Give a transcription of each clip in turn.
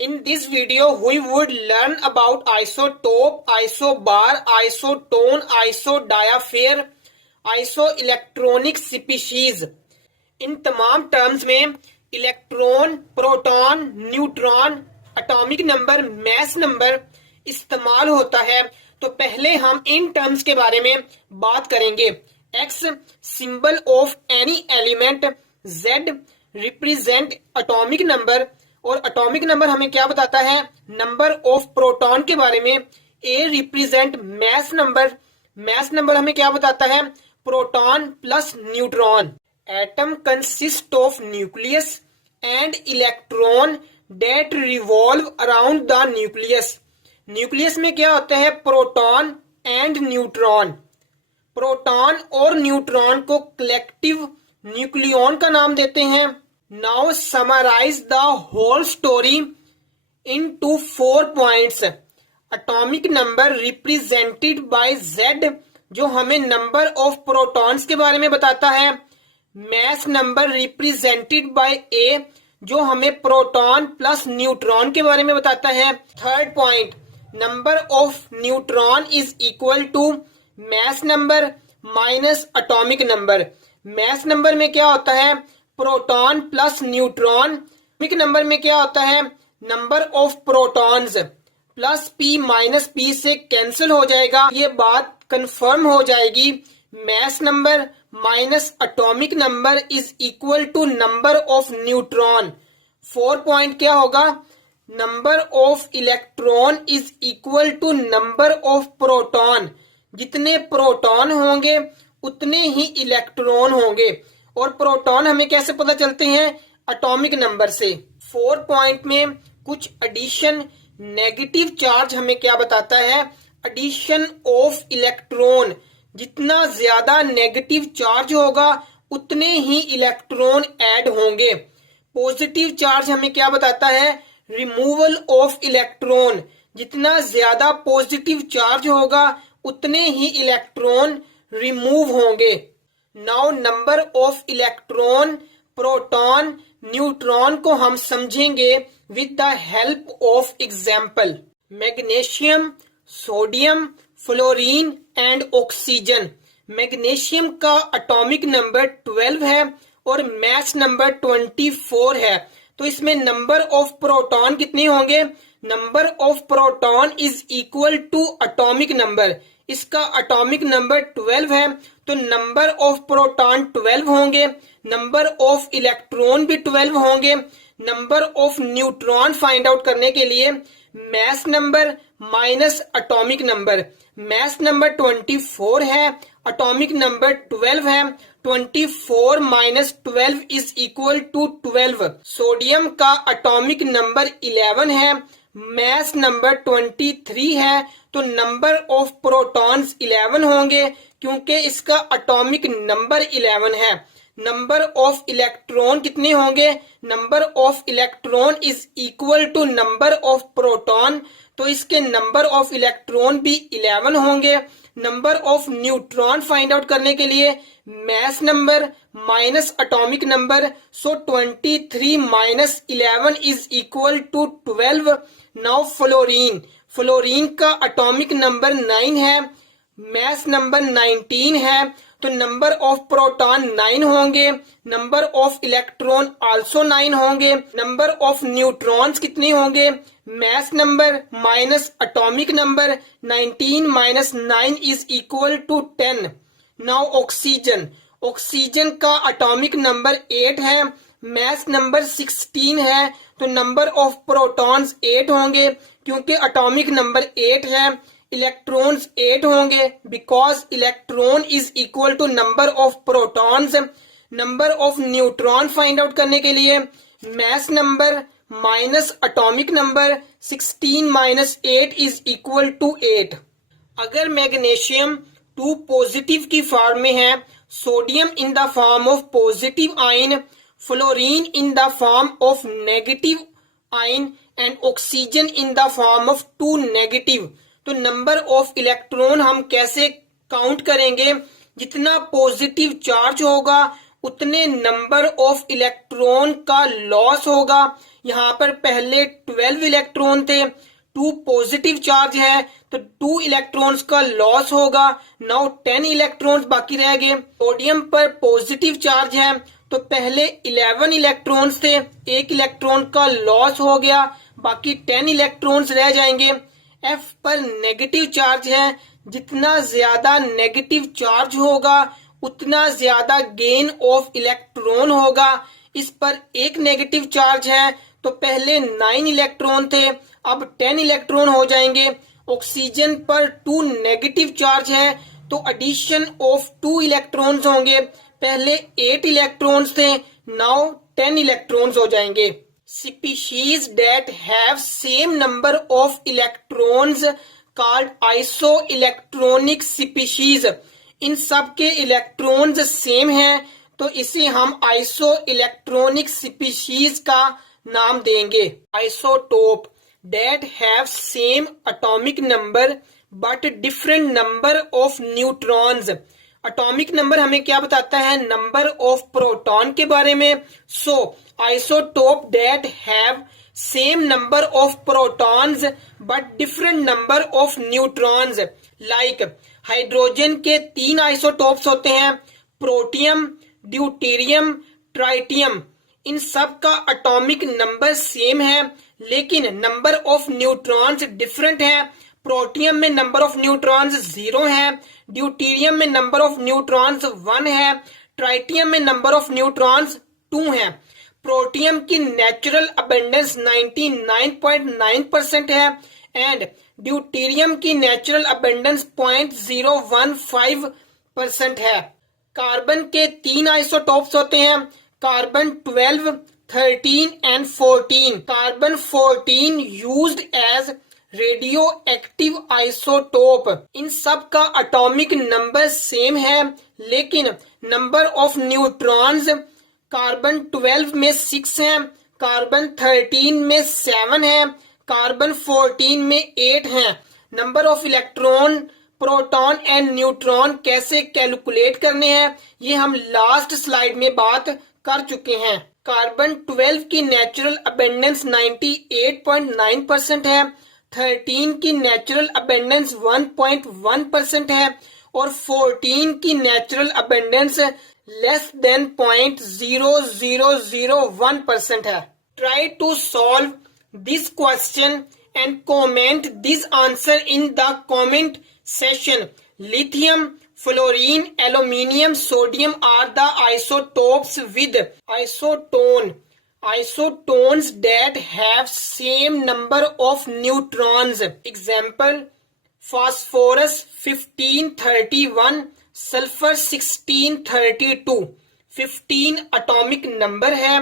In this video, we would learn about isotope, isobar, isotone, isodiapher, isoelectronic species. इन तमाम terms में electron, proton, neutron, atomic number, mass number इस्तेमाल होता है। तो पहले हम इन टर्म्स के बारे में बात करेंगे। X symbol of any element, Z represent atomic number, और एटॉमिक नंबर हमें क्या बताता है? नंबर ऑफ प्रोटॉन के बारे में। A represent mass number, mass number हमें क्या बताता है? Proton plus neutron. Atom consist of nucleus and electron that revolve around the nucleus. Nucleus में क्या होता है? Proton and neutron. प्रोटॉन और न्यूट्रॉन को कलेक्टिव न्यूक्लियॉन का नाम देते हैं। Now summarise the whole story into 4 points. Atomic number represented by Z जो हमें नंबर ऑफ प्रोटॉन्स के बारे में बताता है। मास नंबर रिप्रेजेंटेड बाय ए जो हमें प्रोटॉन प्लस न्यूट्रॉन के बारे में बताता है। Third point, number of neutron is equal to mass number minus atomic number. Mass number में क्या होता है? Proton plus neutron. Atomic number में क्या होता है? Number of protons plus P minus P से कैंसिल हो जाएगा। ये बात कंफर्म हो जाएगी। Mass number minus atomic number is equal to number of neutron. 4 point क्या होगा? Number of electron is equal to number of proton. जितने प्रोटॉन होंगे उतने ही इलेक्ट्रॉन होंगे। और प्रोटॉन हमें कैसे पता चलते हैं? एटॉमिक नंबर से। 4 पॉइंट में कुछ एडिशन, नेगेटिव चार्ज हमें क्या बताता है? Addition of electron. जितना ज्यादा नेगेटिव चार्ज होगा उतने ही इलेक्ट्रॉन ऐड होंगे। पॉजिटिव चार्ज हमें क्या बताता है? Removal of electron. जितना ज्यादा पॉजिटिव चार्ज होगा उतने ही इलेक्ट्रॉन रिमूव होंगे। Now number of electron, proton, neutron को हम समझेंगे with the help of example. Magnesium, sodium, fluorine and oxygen. Magnesium का एटॉमिक नंबर 12 है और मास नंबर 24 है। तो इसमें नंबर ऑफ प्रोटॉन कितने होंगे? Number of proton is equal to atomic number. इसका एटॉमिक नंबर 12 है तो नंबर ऑफ प्रोटॉन 12 होंगे। नंबर ऑफ इलेक्ट्रॉन भी 12 होंगे। Number of neutron find out करने के लिए mass number minus atomic number. Mass number 24 है, एटॉमिक नंबर 12 है। 24 minus 12 is equal to 12। Sodium का एटॉमिक नंबर 11 है, मास नंबर 23 है। तो नंबर ऑफ प्रोटॉन्स 11 होंगे क्योंकि इसका एटॉमिक नंबर 11 है। नंबर ऑफ इलेक्ट्रॉन कितने होंगे? Number of electron is equal to number of proton. तो इसके नंबर ऑफ इलेक्ट्रॉन भी 11 होंगे। Number of neutron find out करने के लिए mass number minus atomic number. So 23 minus 11 is equal to 12। Now fluorine, fluorine का एटॉमिक नंबर 9 है, mass number 19 है। तो नंबर ऑफ प्रोटॉन 9 होंगे, नंबर ऑफ इलेक्ट्रॉन आल्सो 9 होंगे। नंबर ऑफ न्यूट्रॉन्स कितने होंगे? Mass number minus atomic number. 19 minus 9 is equal to 10। Now oxygen, oxygen का atomic number 8 है, मास नंबर 16 है। तो नंबर ऑफ प्रोटॉन्स 8 होंगे क्योंकि एटॉमिक नंबर 8 है। इलेक्ट्रॉन्स 8 होंगे because electron is equal to number of protons. Number of neutron find out करने के लिए mass number minus atomic number. 16 minus 8 is equal to 8। अगर मैग्नीशियम 2 पॉजिटिव की फॉर्म में है, sodium in the form of positive ion, fluorine in the form of negative ion and oxygen in the form of 2 negative, तो number of electron हम कैसे count करेंगे? जितना positive charge होगा उतने नंबर ऑफ इलेक्ट्रॉन का लॉस होगा। यहाँ पर पहले 12 इलेक्ट्रॉन थे, 2 पॉजिटिव चार्ज है तो 2 इलेक्ट्रॉन्स का लॉस होगा। नाउ 10 इलेक्ट्रॉन्स बाकी रह गए। सोडियम पर पॉजिटिव चार्ज है तो पहले 11 इलेक्ट्रॉन्स थे, 1 इलेक्ट्रॉन का लॉस हो गया, बाकी 10 इलेक्ट्रॉन्स रह जाएंगे। एफ पर नेगेटिव चार्ज है, जितना ज्यादा नेगेटिव चार्ज होगा उतना ज्यादा गेन ऑफ इलेक्ट्रॉन होगा। इस पर एक नेगेटिव चार्ज है तो पहले 9 इलेक्ट्रॉन थे, अब 10 इलेक्ट्रॉन हो जाएंगे। ऑक्सीजन पर 2 नेगेटिव चार्ज है तो एडिशन ऑफ 2 इलेक्ट्रॉन्स होंगे, पहले 8 इलेक्ट्रॉन्स थे, नाउ 10 इलेक्ट्रॉन्स हो जाएंगे। Species that have same number of electrons called isoelectronic species। इन सब के इलेक्ट्रॉन्स सेम हैं तो इसे हम आइसो इलेक्ट्रॉनिक स्पीशीज का नाम देंगे। Isotope that have same atomic number but different number of neutrons। Atomic number हमें क्या बताता है? नंबर ऑफ प्रोटॉन के बारे में। So isotope that have same number of protons but different number of neutrons. Like hydrogen के 3 isotopes होते हैं, प्रोटियम, ड्यूटेरियम, ट्राइटियम। इन सब का एटॉमिक नंबर सेम है लेकिन नंबर ऑफ न्यूट्रॉन्स डिफरेंट है। प्रोटियम में नंबर ऑफ न्यूट्रॉन्स 0 है, ड्यूटेरियम में नंबर ऑफ न्यूट्रॉन्स 1 है, ट्राइटियम में नंबर ऑफ न्यूट्रॉन्स 2 है। प्रोटियम की नेचुरल अबेंडेंस 99.9% है एंड ड्यूटेरियम की नेचुरल अबेंडेंस 0.015% है। कार्बन के 3 आइसोटोप्स होते हैं, carbon 12, 13 and 14। Carbon 14 used as radioactive isotope. इन सब का एटॉमिक नंबर सेम है लेकिन नंबर ऑफ न्यूट्रॉन्स कार्बन 12 में 6 है, कार्बन 13 में 7 है, कार्बन 14 में 8 है। Number of electron, proton and neutron कैसे कैलकुलेट करने हैं ये हम लास्ट स्लाइड में बात कर चुके हैं। कार्बन 12 की नेचुरल अबेंडेंस 98.9% है, 13 की नेचुरल अबेंडेंस 1.1% है और 14 की नेचुरल अबेंडेंस लेस देन 0.0001% है। Try to solve this question and comment this answer in the comment session. Lithium, fluorine, aluminium, sodium are the isotopes with isotone. Isotones that have same number of neutrons. Example: phosphorus 1531, sulfur 1632। 15 atomic number है।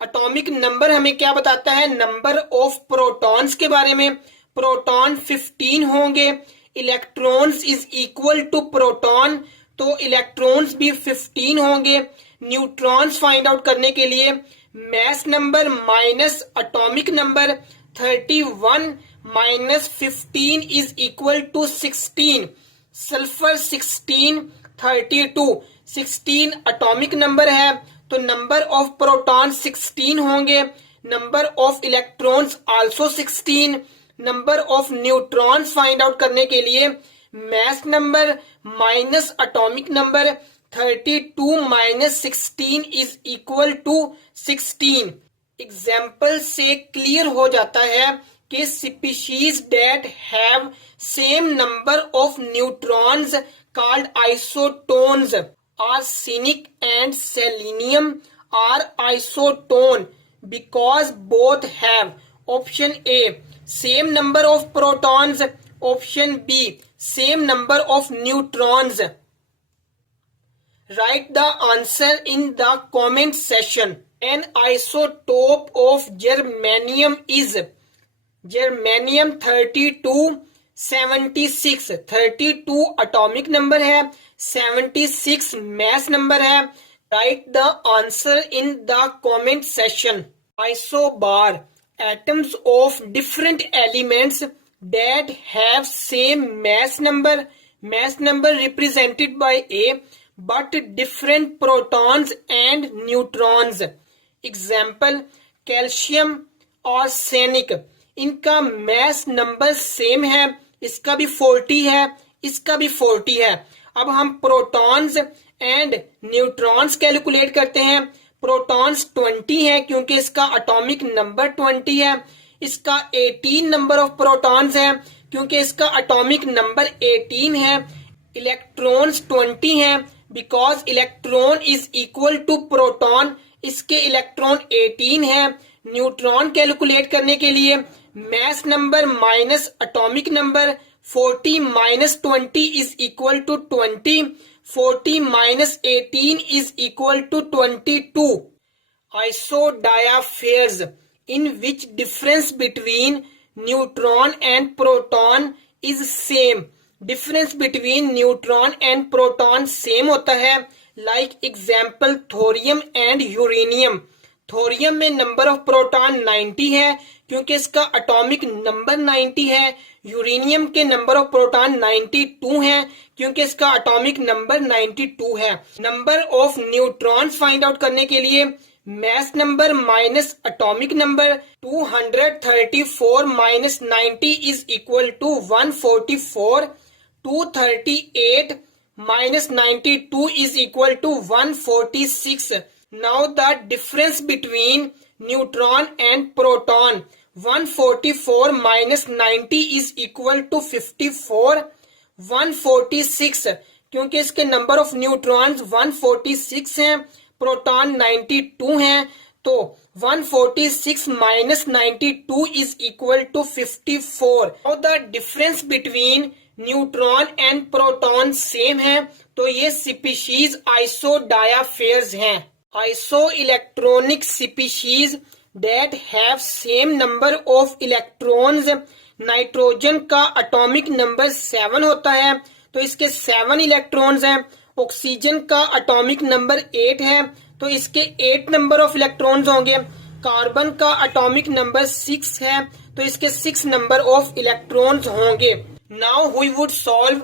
Atomic number हमें क्या बताता है? Number of protons के बारे में। Proton 15 होंगे, electrons is equal to proton तो इलेक्ट्रॉन्स भी 15 होंगे। न्यूट्रॉन्स फाइंड आउट करने के लिए mass number minus atomic number 31 minus 15 is equal to 16। Sulphur 16, 32, 16 atomic number है तो नंबर ऑफ प्रोटॉन 16 होंगे, number of electrons also 16। Number of neutrons find out करने के लिए mass number minus atomic number 32 minus 16 is equal to 16। Example से clear हो जाता है कि species that have same number of neutrons called isotones. Arsenic and selenium are isotone because both have option A same number of protons, option B same number of neutrons. Write the answer in the comment section. An isotope of germanium is germanium 3276। 32 atomic number है, 76 mass number है। Write the answer in the comment section. Isobar atoms of different elements that have same mass number represented by A but different protons and neutrons. Example: calcium और सैनिक, इनका mass number same है, इसका भी 40 है, इसका भी 40 है। अब हम प्रोटॉन्स एंड न्यूट्रॉन्स कैलकुलेट करते हैं। प्रोटॉन्स 20 है क्योंकि इसका एटॉमिक नंबर 20 है। इसका 18 नंबर ऑफ प्रोटॉन्स है क्योंकि इसका एटॉमिक नंबर 18 है। इलेक्ट्रॉन्स 20 है because electron is equal to proton, इसके इलेक्ट्रॉन 18 है। न्यूट्रॉन कैलकुलेट करने के लिए mass number minus atomic number, 40 minus 20 is equal to 20, 40 minus 18 is equal to 22। Isodiaphares, in which difference between neutron and proton is same. Difference between neutron and proton same होता है। Like example thorium and uranium. Thorium में number of proton 90 है क्योंकि इसका atomic number 90 है। Uranium के number of proton 92 है क्योंकि इसका एटॉमिक नंबर 92 है। Number of neutrons find out करने के लिए mass number minus atomic number, 234 minus 90 is equal to 144, 238 minus 92 is equal to 146. Now the difference between neutron and proton, 144 minus 90 is equal to 54, 146 क्योंकि इसके number of neutrons 146 हैं, proton 92 हैं, तो 146 minus 92 is equal to 54. Now the difference between neutron and proton same है, तो ये species आइसोडायाफेयर्स हैं। Iso electronic species that have same number of electrons, nitrogen का एटॉमिक नंबर 7 होता है तो इसके 7 इलेक्ट्रॉन्स हैं। ऑक्सीजन का एटॉमिक नंबर 8 है तो इसके 8 नंबर ऑफ इलेक्ट्रॉन्स होंगे। कार्बन का एटॉमिक नंबर 6 है तो इसके 6 नंबर ऑफ इलेक्ट्रॉन्स होंगे। Now we would solve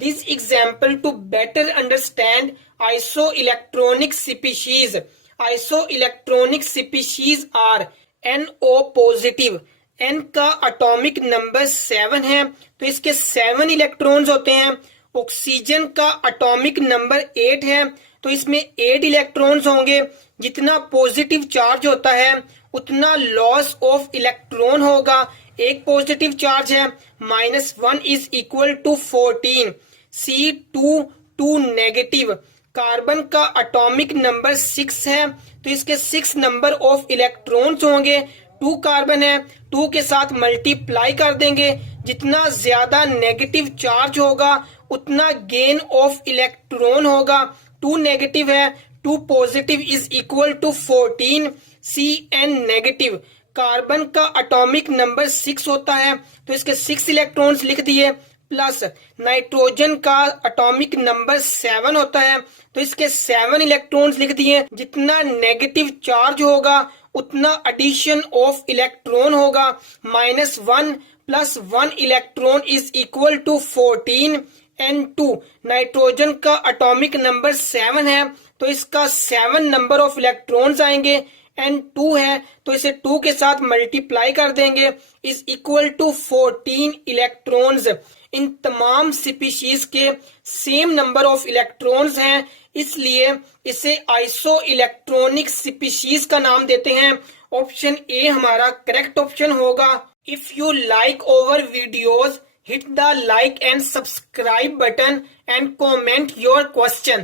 this example to better understand isoelectronic species. Isoelectronic species are NO positive. N का एटॉमिक नंबर 7 है तो इसके 7 इलेक्ट्रॉन्स होते हैं। ऑक्सीजन का एटॉमिक नंबर 8 है तो इसमें 8 इलेक्ट्रॉन्स होंगे। जितना पॉजिटिव चार्ज होता है उतना लॉस ऑफ इलेक्ट्रॉन होगा। एक पॉजिटिव चार्ज है, -1 is equal to 14। C2 2 negative. Carbon का एटॉमिक नंबर 6 है तो इसके 6 नंबर ऑफ इलेक्ट्रॉन्स होंगे। 2 कार्बन है, 2 के साथ मल्टीप्लाई कर देंगे। जितना ज्यादा नेगेटिव चार्ज होगा उतना गेन ऑफ इलेक्ट्रॉन होगा। 2 नेगेटिव है, 2 positive is equal to 14। Cn negative. Carbon का एटॉमिक नंबर 6 होता है तो इसके 6 इलेक्ट्रॉन्स लिख दिए, प्लस नाइट्रोजन का एटॉमिक नंबर 7 होता है तो इसके 7 इलेक्ट्रॉन्स लिख दिए। जितना नेगेटिव चार्ज होगा उतना एडिशन ऑफ इलेक्ट्रॉन होगा। -1 + 1 electron is equal to 14। N2 nitrogen का एटॉमिक नंबर 7 है तो इसका 7 नंबर ऑफ इलेक्ट्रॉन्स आएंगे। N2 है तो इसे 2 के साथ मल्टीप्लाई कर देंगे, इज इक्वल टू 14 इलेक्ट्रॉन्स। इन तमाम स्पीशीज के सेम नंबर ऑफ इलेक्ट्रॉन्स हैं, इसलिए इसे आइसो इलेक्ट्रॉनिक स्पीशीज का नाम देते हैं। ऑप्शन ए हमारा करेक्ट ऑप्शन होगा। If you like our videos, hit the like and subscribe button and comment your question.